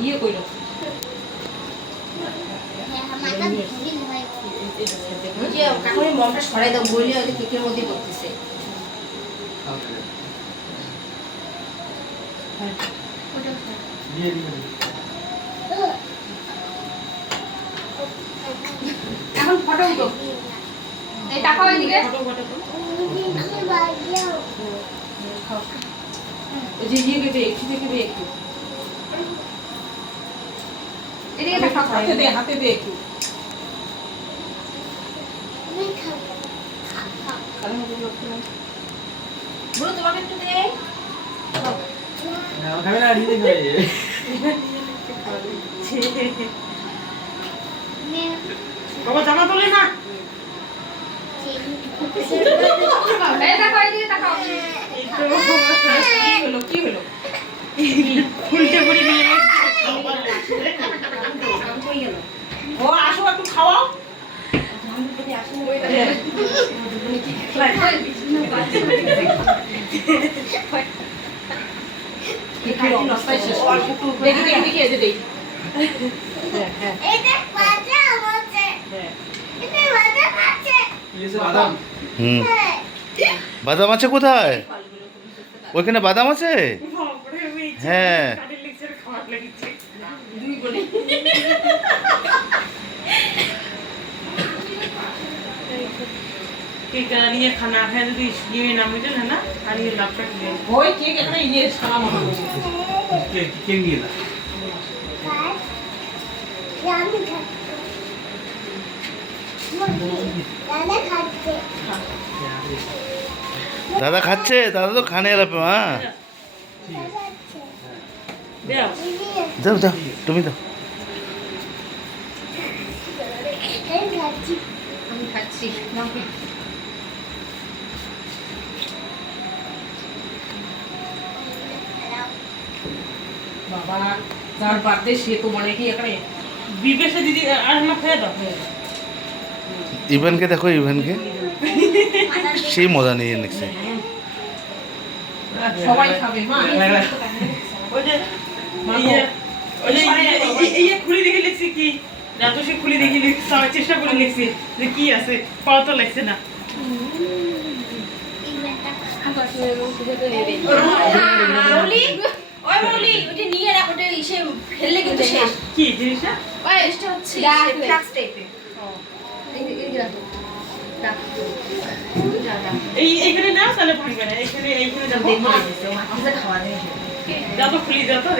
ইয়ে কইলো কাকুর মমটা সরাই দাও বইলে হয়তো কেকের মধ্যে পড়তেছে এখন ফটো উঠো এই তাকাও এদিকে ফটো ওই যে ইয়ে কেটে একটু একটু এদিকে তাকাও হাতে দে একটু বড় তোমাকে একটু দে না ক্যামেরা নিয়ে গেছে বাবা জামা তোলে না এই দেখো এদিকে তাকাও কি হলো উল্টে পড়ে নিয়ে কই গেল ও আসো একটু খাওয়াও বাদাম আছে কোথায়? ওইখানে বাদাম আছে? হ্যাঁ ये खाना है तो ये ना मुझे है ना और ये लपट ले ওই কেক এখানে ইয়ে সারা মতো केक नहीं था দাদা খাচ্ছে? দাদা তো খানে এলা হ্যাঁ দাও দাও তুমি দাও আমি খাচ্ছি বাবা যার বার্থডে সে তো মানে কি এখানে विवेश दीदी आज ना खाया था ইভেনকে দেখো ইভেনকে সেই মজা নিয়ে নিচ্ছে সবাই খাবে মা ये खुली देखी लिखছি কি রাতো সে খুলি দেখি সবাই চেষ্টা করে লিখছি যে কি আছে পাওয়া তো লাগছে না ওই মৌলি ওটা নিয়ে রাখ ওটা ইসে ফেললে কিন্তু শেষ কি জিনিসটা ওই এটা হচ্ছে ফ্লাক্স টাইপের এই রাখো এইখানে না তাহলে পড়বে না এইখানে এইখানে যাবো খাওয়া দেয় যাবো খুলি যাবো